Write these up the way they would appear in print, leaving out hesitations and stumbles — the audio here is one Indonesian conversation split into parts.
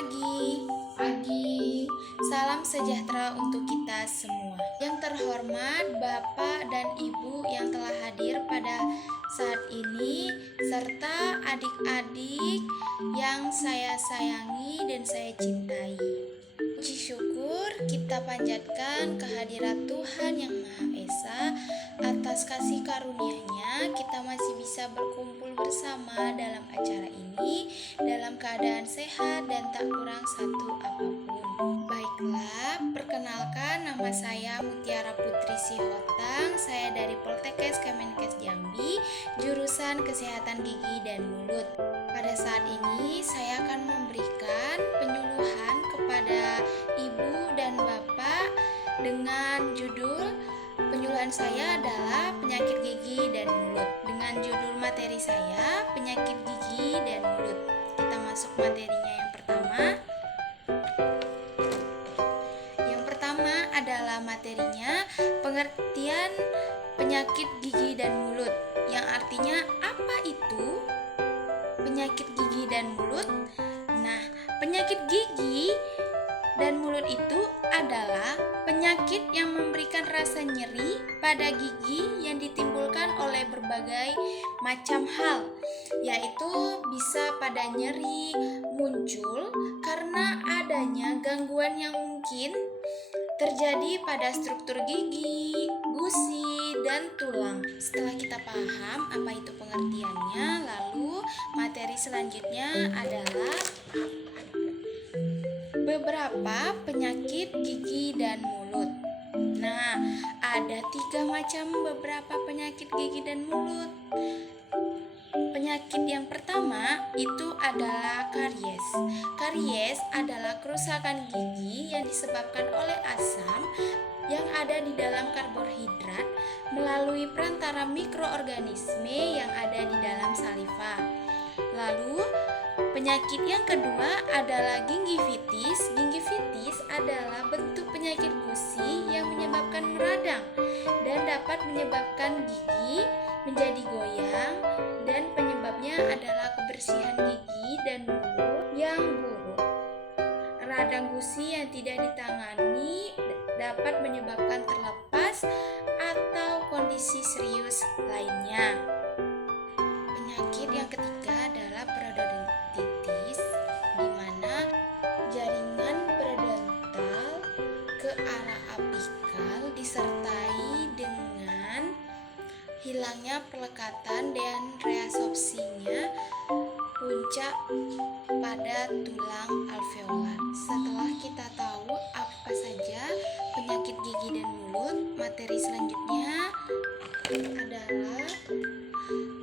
pagi. Pagi. Salam sejahtera untuk kita semua. Yang terhormat Bapak dan Ibu yang telah hadir pada saat ini, serta adik-adik yang saya sayangi dan saya cintai. Puji syukur kita panjatkan kehadirat Tuhan Yang Maha Esa atas kasih karunia-Nya kita masih bisa berkumpul bersama dalam acara ini dalam keadaan sehat dan tak kurang satu apapun. Baiklah, perkenalkan nama saya Mutiara Putri Sihotang. Saya dari Poltekkes Kemenkes Jambi, jurusan Kesehatan Gigi dan Mulut. Pada saat ini saya akan memberikan penyuluhan kepada Ibu dan Bapak dengan judul penyuluhan saya adalah penyakit gigi dan mulut. Dengan judul materi saya penyakit gigi dan mulut. Kita masuk materinya yang pertama. Yang pertama adalah materinya pengertian penyakit gigi dan mulut, yang artinya apa itu penyakit gigi dan mulut? Nah, penyakit gigi dan mulut itu adalah penyakit yang memberikan rasa nyeri pada gigi yang ditimbulkan oleh berbagai macam hal, yaitu bisa pada nyeri muncul karena adanya gangguan yang mungkin terjadi pada struktur gigi, gusi, dan tulang. Setelah kita paham apa itu pengertiannya, lalu materi selanjutnya adalah beberapa penyakit gigi dan mulut. Nah, ada 3 macam beberapa penyakit gigi dan mulut. Penyakit yang pertama itu adalah karies. Karies adalah kerusakan gigi yang disebabkan oleh asam yang ada di dalam karbohidrat melalui perantara mikroorganisme yang ada di dalam saliva. Lalu, penyakit yang kedua adalah gingivitis. Gingivitis adalah bentuk penyakit gusi yang menyebabkan meradang dan dapat menyebabkan gigi menjadi goyang, dan penyebabnya adalah kebersihan gigi dan mulut yang buruk. Radang gusi yang tidak ditangani dapat menyebabkan terlepas atau kondisi serius lainnya. Penyakit yang ketiga adalah periodontitis, di mana jaringan periodontal ke arah apikal disertai dengan hilangnya pelekatan dan reabsorpsinya puncak pada tulang alveolar. Setelah kita tahu apa saja penyakit gigi dan mulut, materi selanjutnya adalah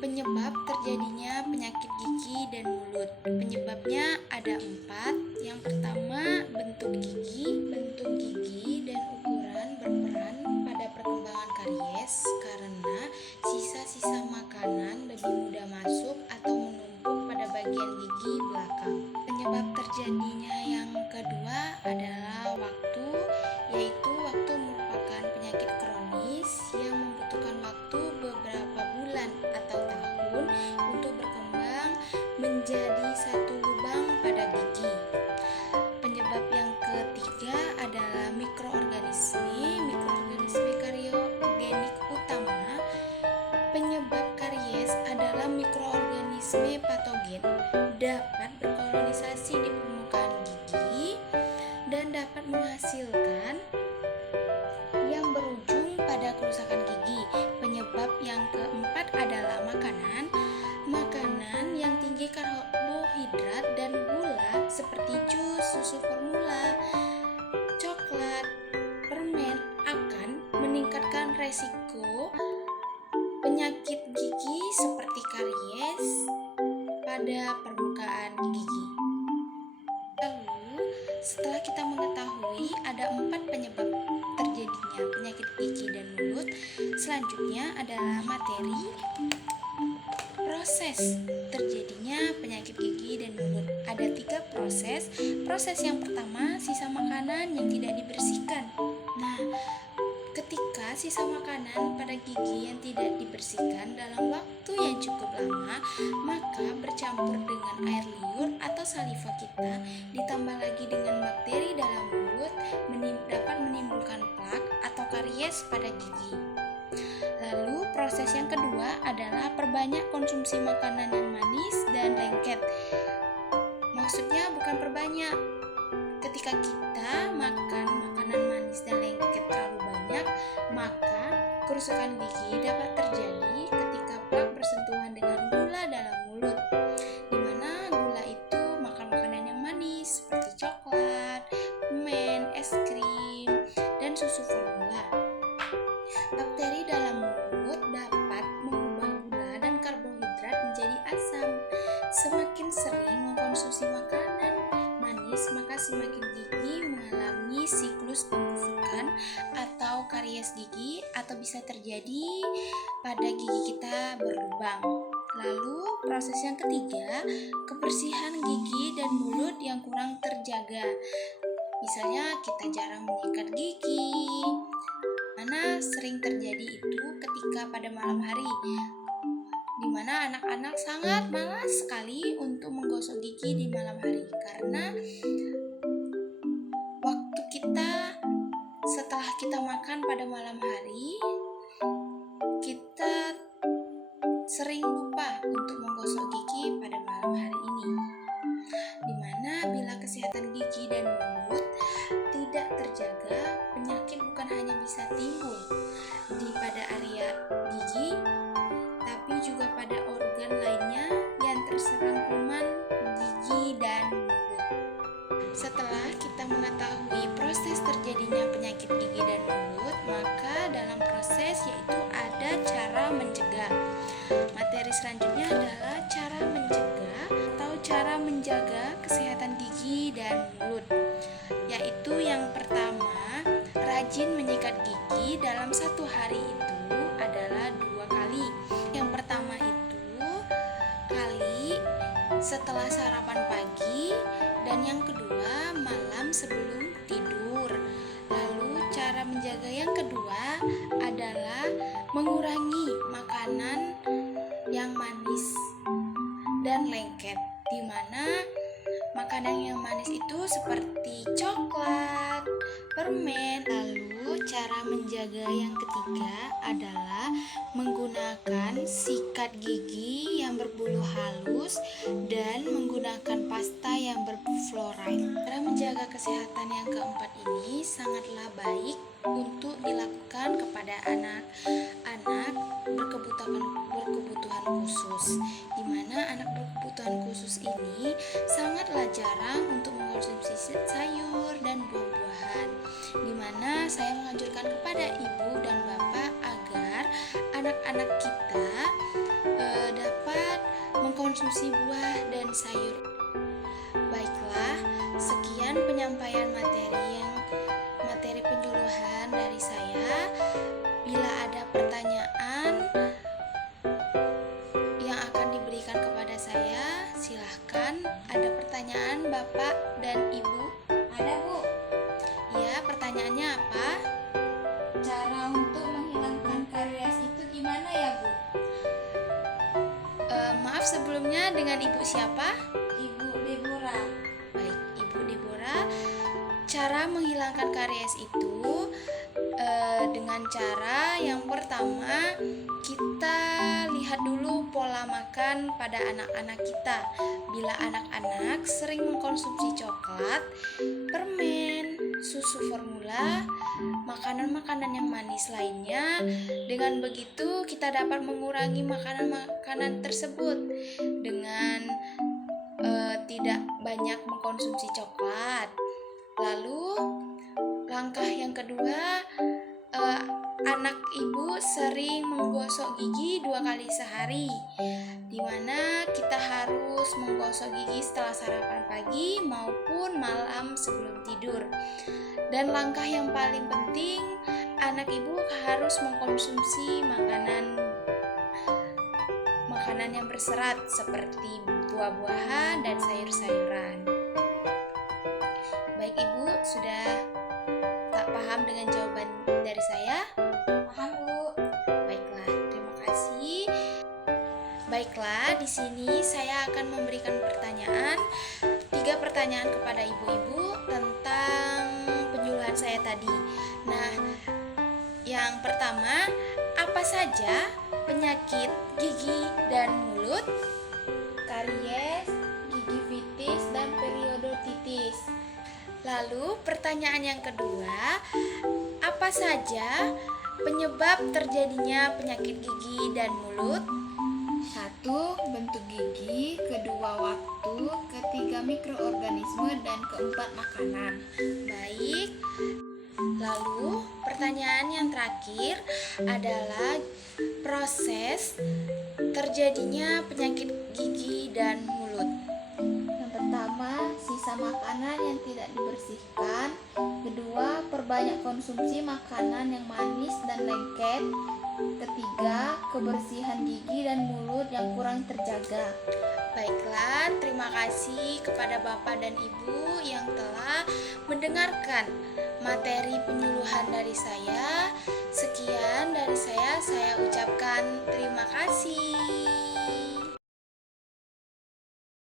penyebab terjadinya penyakit gigi dan mulut. Penyebabnya ada 4. Yang pertama, bentuk gigi. Bentuk gigi dan ukuran berperan pada perkembangan karies karena sisa-sisa makanan lebih mudah masuk atau menumpuk pada bagian gigi belakang. Penyebab terjadinya yang kedua adalah waktu, yaitu waktu merupakan penyakit kronis yang membutuhkan waktu beberapa bulan atau tahun untuk berkembang menjadi satu lubang pada gigi. Penyebab yang ketiga adalah mikroorganisme kariogenik utama. Penyebab karies adalah mikroorganisme patogen, dapat berkolonisasi di permukaan gigi dan dapat menghasilkan yang berujung pada kerusakan gigi. Penyebab yang keempat adalah makanan. Makanan yang tinggi karbohidrat dan gula seperti jus, susu formula, coklat, permen akan meningkatkan resiko penyakit gigi seperti karies pada permukaan gigi. Lalu, setelah kita mengetahui ada 4 penyebab terjadinya penyakit gigi dan mulut, selanjutnya adalah materi proses terjadinya penyakit gigi dan mulut. Ada 3 proses. Proses yang pertama, sisa makanan yang tidak dibersihkan. Nah, ketika sisa makanan pada gigi yang tidak dibersihkan dalam waktu yang cukup lama, maka bercampur dengan air liur atau saliva kita ditambah lagi dengan bakteri dalam mulut dapat menimbulkan plak atau karies pada gigi. Lalu proses yang kedua adalah perbanyak konsumsi makanan yang manis dan lengket. Maksudnya bukan perbanyak. Ketika kita makan makanan manis dan lengket terlalu banyak, maka kerusakan gigi dapat terjadi ketika plak bersentuhan dengan gula dalam mulut, di mana gula itu makan makanan yang manis seperti coklat, permen, es krim, dan susu formula. Bakteri dalam mulut dapat mengubah gula dan karbohidrat menjadi asam. Semakin sering mengkonsumsi makanan manis, maka semakin gigi mengalami siklus pembusukan atau karies gigi, atau bisa terjadi pada gigi kita berlubang. Lalu proses yang ketiga, kebersihan gigi dan mulut yang kurang terjaga. Misalnya kita jarang menyikat gigi. Mana sering terjadi itu ketika pada malam hari, di mana anak-anak sangat malas sekali untuk menggosok gigi di malam hari, karena waktu kita setelah kita makan pada malam hari, kita sering lupa untuk menggosok gigi pada malam hari ini, di mana bila kesehatan gigi dan mulut tidak terjaga, penyakit bukan hanya bisa timbul pada area gigi, tapi juga pada organ lainnya yang terserang kuman gigi dan mulut. Setelah kita mengetahui proses terjadinya penyakit gigi dan mulut, maka dalam proses yaitu ada cara mencegah. Materi selanjutnya adalah cara mencegah atau cara menjaga kesehatan gigi dan mulut, yaitu yang pertama, rajin menyikat gigi dalam satu hari itu adalah 2 kali. Yang pertama itu kali setelah sarapan pagi, dan yang kedua malam sebelum tidur. Lalu cara menjaga yang kedua adalah mengurangi makanan yang manis dan lengket, di mana makanan yang manis itu seperti coklat, permen. Lalu cara menjaga yang ketiga adalah menggunakan sikat gigi yang berbulu halus dan menggunakan pasta yang berfluoride. Cara menjaga kesehatan yang keempat ini sangatlah baik untuk dilakukan kepada anak-anak berkebutuhan khusus, di mana anak berkebutuhan khusus ini sangatlah jarang untuk mengkonsumsi sayur dan buah-buahan, di mana saya menganjurkan kepada ibu dan bapak agar anak-anak kita dapat mengkonsumsi buah dan sayur. Baiklah, sekian penyampaian materi penyuluhan dari saya. Bila ada pertanyaan yang akan diberikan kepada saya, silahkan. Ada pertanyaan Bapak dan Ibu? Ada, Bu. Ya, pertanyaannya apa? Cara untuk menghilangkan karies itu gimana ya, Bu? Maaf sebelumnya, dengan Ibu siapa? Ibu Deborah. Baik, Ibu Deborah. Cara menghilangkan karies itu dengan cara yang pertama, kita lihat dulu pola makan pada anak-anak kita. Bila anak-anak sering mengkonsumsi coklat, permen, susu formula, makanan-makanan yang manis lainnya, dengan begitu kita dapat mengurangi makanan-makanan tersebut dengan tidak banyak mengkonsumsi coklat. Lalu langkah yang kedua, anak ibu sering menggosok gigi 2 kali sehari, di mana kita harus menggosok gigi setelah sarapan pagi maupun malam sebelum tidur. Dan langkah yang paling penting, anak ibu harus mengkonsumsi makanan yang berserat seperti buah-buahan dan sayur-sayuran. Baik Ibu, sudah tak paham dengan jawaban dari saya? Paham, Bu. Baiklah, terima kasih. Baiklah, di sini saya akan memberikan pertanyaan. pertanyaan kepada ibu-ibu tentang penyuluhan saya tadi. Nah, yang pertama, apa saja penyakit gigi dan mulut? Karies, gingivitis, dan periodotitis. Lalu pertanyaan yang kedua, apa saja penyebab terjadinya penyakit gigi dan mulut? 1. Bentuk gigi, kedua waktu, ketiga mikroorganisme, dan keempat makanan. Baik. Lalu pertanyaan yang terakhir adalah proses terjadinya penyakit gigi dan mulut. Yang pertama, sisa makanan yang tidak dibersihkan. Kedua, perbanyak konsumsi makanan yang manis dan lengket. Ketiga, kebersihan gigi dan mulut yang kurang terjaga. Baiklah, terima kasih kepada Bapak dan Ibu yang telah mendengarkan materi penyuluhan dari saya. Sekian dari saya ucapkan terima kasih.